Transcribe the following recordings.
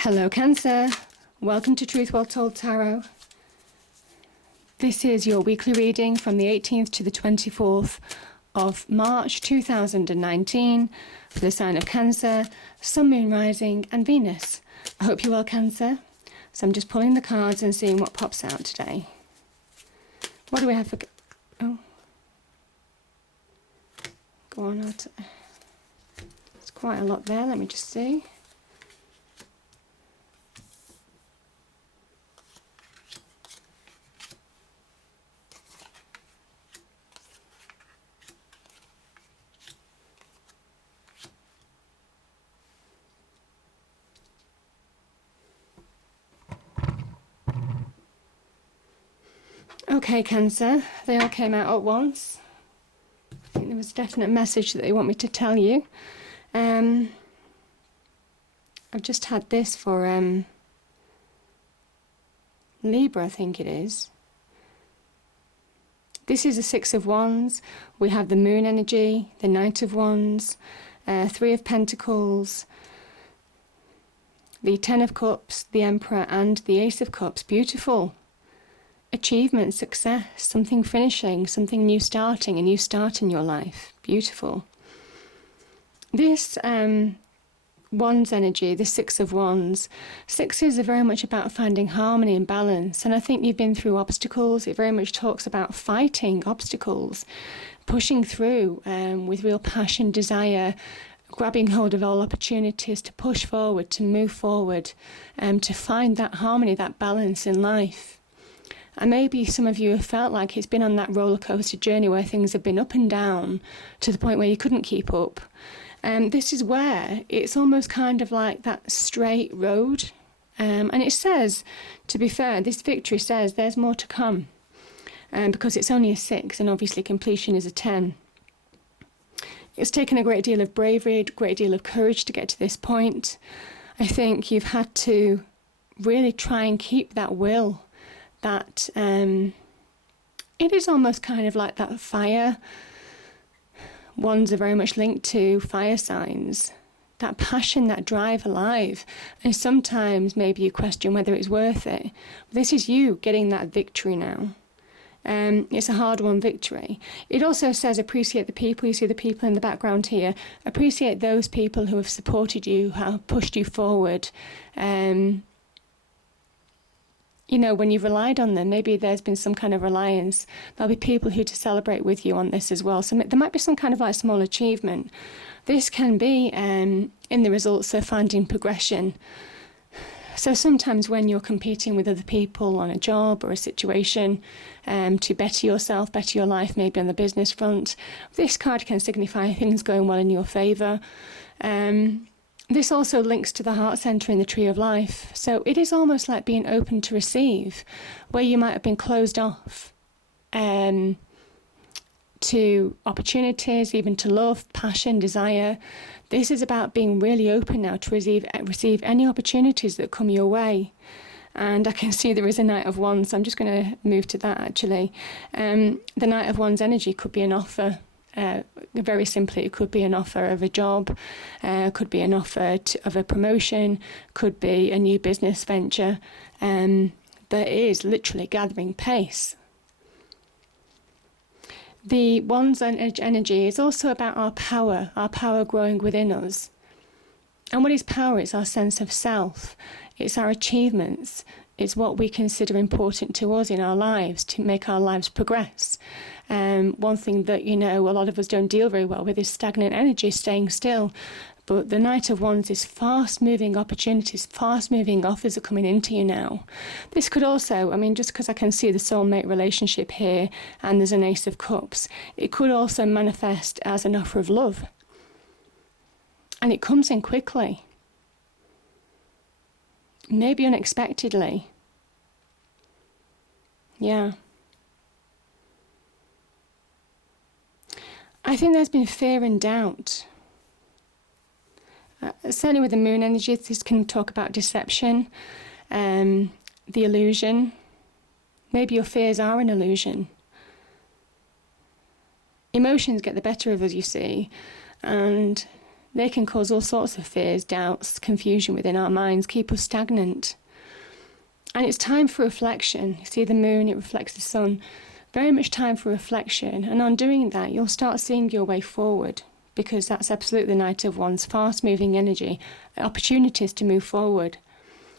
Hello Cancer, welcome to Truth Well Told Tarot. This is your weekly reading from the 18th to the 24th of March 2019 for the sign of Cancer, Sun, Moon, Rising and Venus. I hope you're well, Cancer. So I'm just pulling the cards and seeing what pops out today. What do we have for... Oh. Go on. There's quite a lot there. Let me just see. Okay, Cancer, they all came out at once. I think there was a definite message that they want me to tell you. I've just had this for Libra, I think it is. This is the Six of Wands. We have the Moon energy, the Knight of Wands, Three of Pentacles, the Ten of Cups, the Emperor and the Ace of Cups. Beautiful. Achievement, success, something finishing, something new starting, a new start in your life. Beautiful. This Wands energy, the Six of Wands. Sixes are very much about finding harmony and balance, and I think you've been through obstacles. It very much talks about fighting obstacles, pushing through with real passion, desire, grabbing hold of all opportunities to push forward, to move forward, to find that harmony, that balance in life. And maybe some of you have felt like it's been on that roller coaster journey where things have been up and down to the point where you couldn't keep up. This is where it's almost kind of like that straight road. And it says, to be fair, this victory says there's more to come. Because it's only a 6 and obviously completion is a 10. It's taken a great deal of bravery, a great deal of courage to get to this point. I think you've had to really try and keep that will. That it is almost kind of like that fire. Wands are very much linked to fire signs. That passion, that drive alive. And sometimes maybe you question whether it's worth it. This is you getting that victory now. It's a hard-won victory. It also says appreciate the people. You see the people in the background here. Appreciate those people who have supported you, who have pushed you forward. You know, when you've relied on them, maybe there's been some kind of reliance. There'll be people who to celebrate with you on this as well. So there might be some kind of like small achievement. This can be in the results of finding progression. So sometimes when you're competing with other people on a job or a situation to better yourself, better your life, maybe on the business front, this card can signify things going well in your favour. This also links to the heart centre in the Tree of Life. So it is almost like being open to receive, where you might have been closed off to opportunities, even to love, passion, desire. This is about being really open now to receive any opportunities that come your way. And I can see there is a Knight of Wands, so I'm just going to move to that actually. The Knight of Wands energy could be an offer. Very simply, it could be an offer of a job, could be an offer of a promotion, could be a new business venture that is literally gathering pace. The Wands energy is also about our power growing within us. And what is power? It's our sense of self, it's our achievements, it's what we consider important to us in our lives to make our lives progress. One thing that, you know, a lot of us don't deal very well with is stagnant energy, staying still. But the Knight of Wands is fast-moving opportunities, fast-moving offers are coming into you now. This could also, I mean, just because I can see the soulmate relationship here and there's an Ace of Cups, it could also manifest as an offer of love. And it comes in quickly. Maybe unexpectedly. Yeah. I think there's been fear and doubt. Certainly with the Moon energy, this can talk about deception, the illusion. Maybe your fears are an illusion. Emotions get the better of us, you see, and They can cause all sorts of fears, doubts, confusion within our minds, keep us stagnant. And it's time for reflection. You see the moon, it reflects the sun. Very much time for reflection. And on doing that, you'll start seeing your way forward, because that's absolutely the Knight of Wands, fast-moving energy, opportunities to move forward.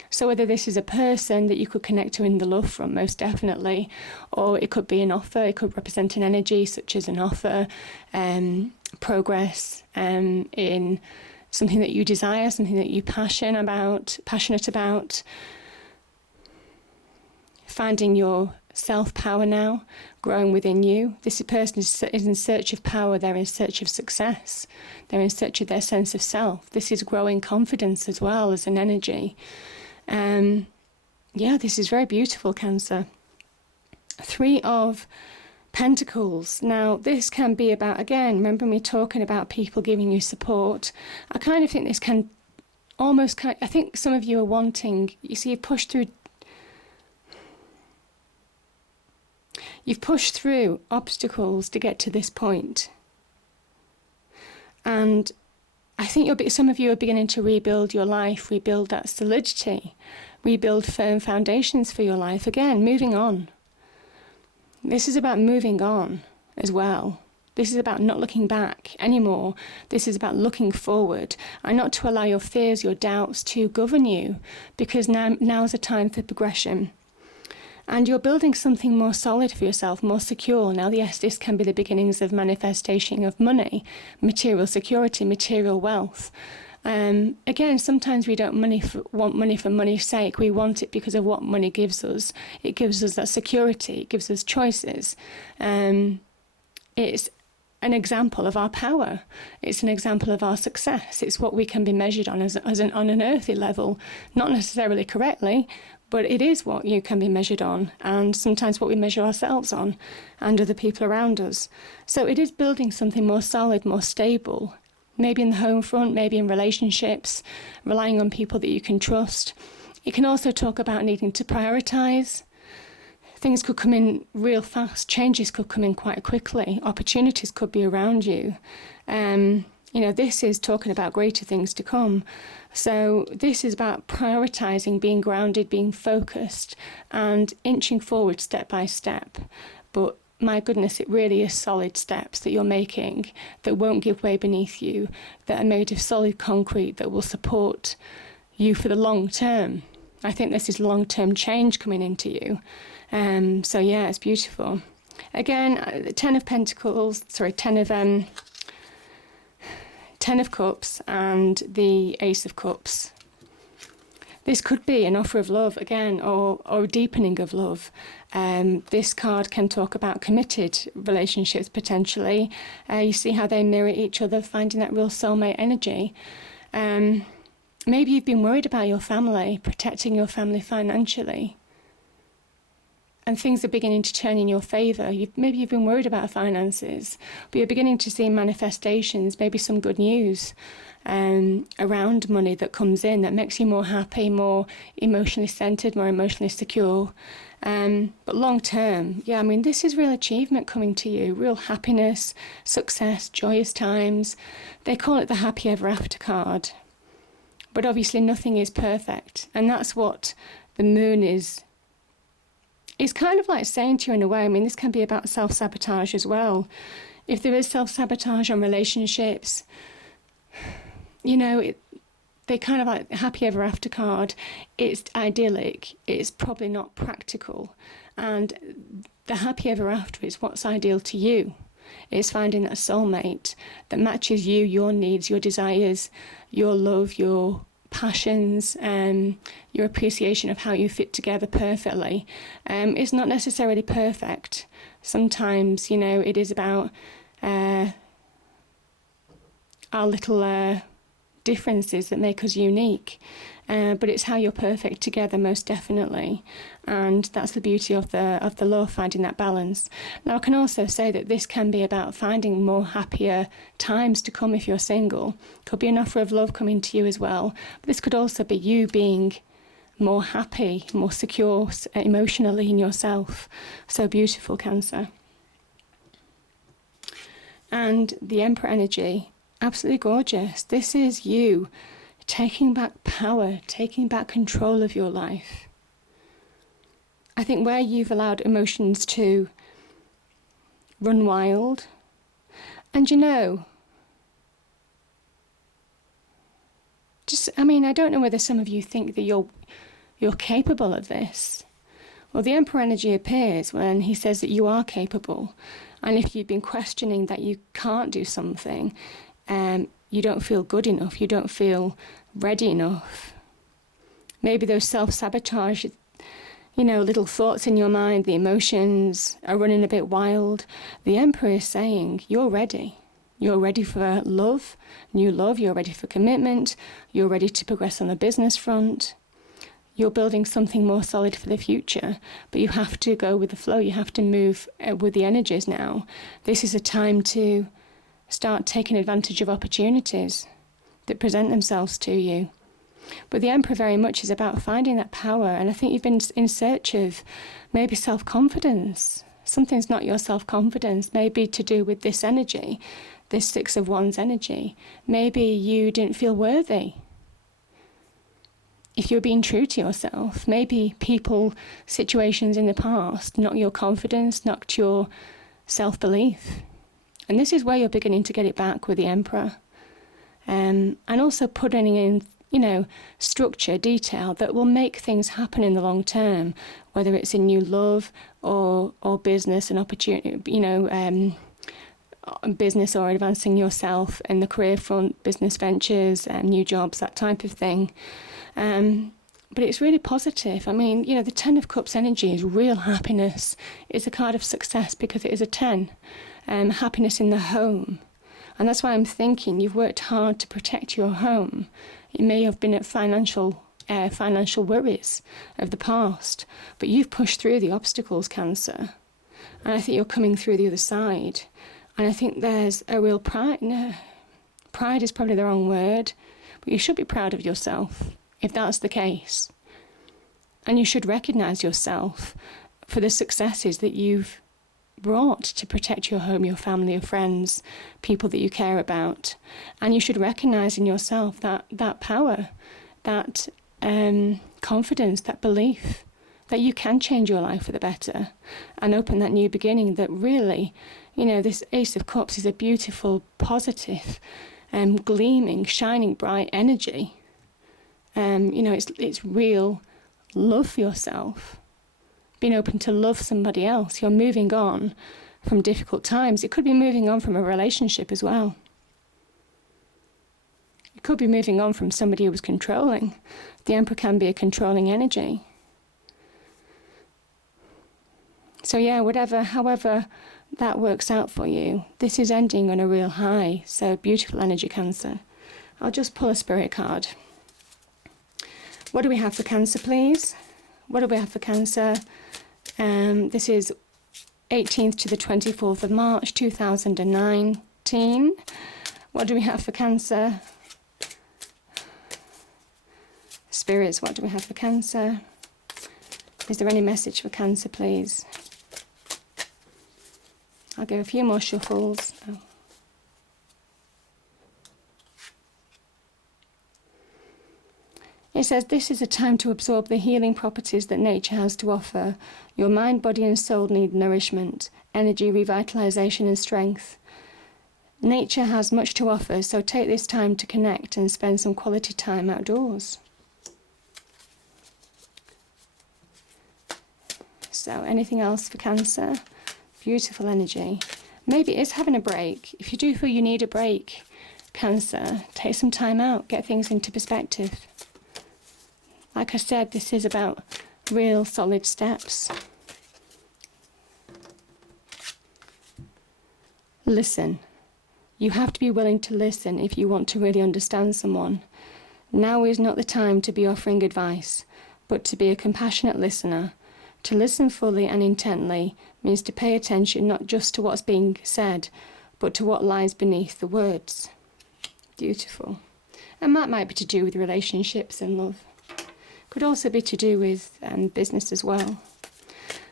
So whether this is a person that you could connect to in the love front, most definitely, or it could be an offer, it could represent an energy such as an offer, progress in something that you desire, something that you're passionate about, finding your self-power now, growing within you. This person is in search of power, they're in search of success, they're in search of their sense of self. This is growing confidence as well as an energy. This is very beautiful, Cancer. 3 of Pentacles. Now, this can be about, again, remember me talking about people giving you support. I kind of think this can almost, I think some of you are wanting, you see, you've pushed through obstacles to get to this point. And I think some of you are beginning to rebuild your life, rebuild that solidity, rebuild firm foundations for your life. Again, moving on. This is about moving on as well. This is about not looking back anymore. This is about looking forward, and not to allow your fears, your doubts to govern you, because now is a time for progression. And you're building something more solid for yourself, more secure. Now, yes, this can be the beginnings of manifestation of money, material security, material wealth. Again, sometimes we don't want money for money's sake. We want it because of what money gives us. It gives us that security. It gives us choices. It's an example of our power. It's an example of our success. It's what we can be measured on on an earthly level, not necessarily correctly, but it is what you can be measured on, and sometimes what we measure ourselves on and other people around us. So it is building something more solid, more stable, maybe in the home front, maybe in relationships, relying on people that you can trust. It can also talk about needing to prioritise. Things could come in real fast, changes could come in quite quickly, opportunities could be around you. This is talking about greater things to come. So this is about prioritising, being grounded, being focused, and inching forward step by step. But my goodness, it really is solid steps that you're making that won't give way beneath you, that are made of solid concrete that will support you for the long term. I think this is long-term change coming into you. It's beautiful. Again, the Ten of Cups and the Ace of Cups. This could be an offer of love again, or a deepening of love. This card can talk about committed relationships potentially. You see how they mirror each other, finding that real soulmate energy. Maybe you've been worried about your family, protecting your family financially, and things are beginning to turn in your favour. Maybe you've been worried about finances, but you're beginning to see manifestations, maybe some good news around money that comes in that makes you more happy, more emotionally centred, more emotionally secure. But long term, this is real achievement coming to you, real happiness, success, joyous times. They call it the happy ever after card. But obviously nothing is perfect, and that's what the moon is. It's kind of like saying to you in a way, this can be about self-sabotage as well. If there is self-sabotage on relationships, they kind of like happy ever after card. It's idyllic. It's probably not practical. And the happy ever after is what's ideal to you. It's finding that soulmate that matches you, your needs, your desires, your love, your passions, your appreciation of how you fit together perfectly. It's not necessarily perfect. Sometimes, it is about our little differences that make us unique. But it's how you're perfect together, most definitely. And that's the beauty of the law, finding that balance. Now, I can also say that this can be about finding more happier times to come if you're single. Could be an offer of love coming to you as well. But this could also be you being more happy, more secure emotionally in yourself. So beautiful, Cancer. And the Emperor energy. Absolutely gorgeous. This is you taking back power, taking back control of your life. I think where you've allowed emotions to run wild, and I don't know whether some of you think that you're capable of this. Well, the Emperor energy appears when he says that you are capable. And if you've been questioning that you can't do something, you don't feel good enough, you don't feel ready enough, maybe those self-sabotage, little thoughts in your mind, the emotions are running a bit wild, the Emperor is saying you're ready. You're ready for love, new love, you're ready for commitment, you're ready to progress on the business front. You're building something more solid for the future, but you have to go with the flow. You have to move with the energies now. This is a time to start taking advantage of opportunities that present themselves to you. But the Emperor very much is about finding that power, and I think you've been in search of maybe self-confidence. Something's not your self-confidence, maybe to do with this energy, this Six of Wands energy. Maybe you didn't feel worthy. If you're being true to yourself, maybe people, situations in the past knocked your confidence, knocked your self-belief. And this is where you're beginning to get it back with the Emperor. And also putting in, structure, detail that will make things happen in the long term, whether it's in new love or business and opportunity, business or advancing yourself in the career front, business ventures, new jobs, that type of thing. But it's really positive. The Ten of Cups energy is real happiness. It's a card of success because it is a 10. Happiness in the home. And that's why I'm thinking you've worked hard to protect your home. It may have been at financial worries of the past, but you've pushed through the obstacles, Cancer. And I think you're coming through the other side. And I think there's a real pride. No, pride is probably the wrong word, but you should be proud of yourself if that's the case. And you should recognise yourself for the successes that you've brought to protect your home, your family, your friends, people that you care about. And you should recognise in yourself that power, that confidence, that belief that you can change your life for the better and open that new beginning that really, this Ace of Cups is a beautiful, positive, gleaming, shining, bright energy. It's real love for yourself, being open to love somebody else. You're moving on from difficult times. It could be moving on from a relationship as well. It could be moving on from somebody who was controlling. The Emperor can be a controlling energy. So however that works out for you, this is ending on a real high. So beautiful energy, Cancer. I'll just pull a spirit card. What do we have for Cancer, please? What do we have for Cancer? This is 18th to the 24th of March 2019. What do we have for Cancer? Spirits, what do we have for Cancer? Is there any message for Cancer, please? I'll give a few more shuffles. Oh. It says, this is a time to absorb the healing properties that nature has to offer. Your mind, body and soul need nourishment, energy, revitalization and strength. Nature has much to offer, so take this time to connect and spend some quality time outdoors. So anything else for Cancer? Beautiful energy. Maybe it is having a break. If you do feel you need a break, Cancer, take some time out, get things into perspective. Like I said, this is about real solid steps. Listen. You have to be willing to listen if you want to really understand someone. Now is not the time to be offering advice, but to be a compassionate listener. To listen fully and intently means to pay attention not just to what's being said, but to what lies beneath the words. Beautiful. And that might be to do with relationships and love. Could also be to do with business as well.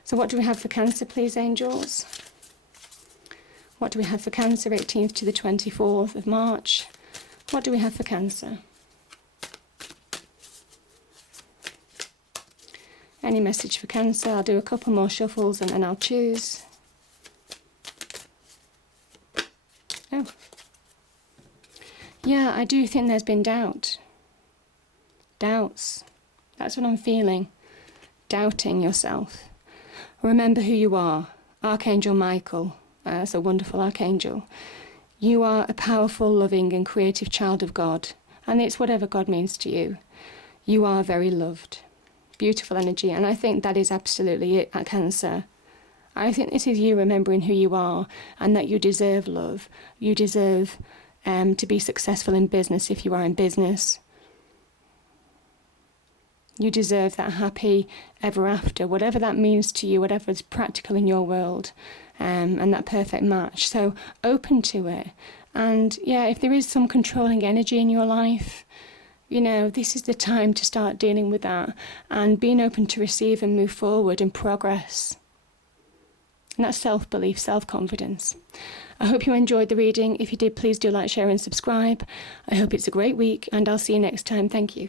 So what do we have for Cancer, please, angels? What do we have for Cancer, 18th to the 24th of March? What do we have for Cancer? Any message for Cancer? I'll do a couple more shuffles and then I'll choose. Oh. Yeah, I do think there's been doubt. Doubts. That's what I'm feeling. Doubting yourself. Remember who you are. Archangel Michael. That's a wonderful archangel. You are a powerful, loving and creative child of God. And it's whatever God means to you. You are very loved. Beautiful energy. And I think that is absolutely it at Cancer. I think this is you remembering who you are and that you deserve love. You deserve to be successful in business if you are in business. You deserve that happy ever after, whatever that means to you, whatever is practical in your world, and that perfect match. So open to it. And yeah, if there is some controlling energy in your life, you know, this is the time to start dealing with that and being open to receive and move forward and progress. And that's self-belief, self-confidence. I hope you enjoyed the reading. If you did, please do like, share and subscribe. I hope it's a great week and I'll see you next time. Thank you.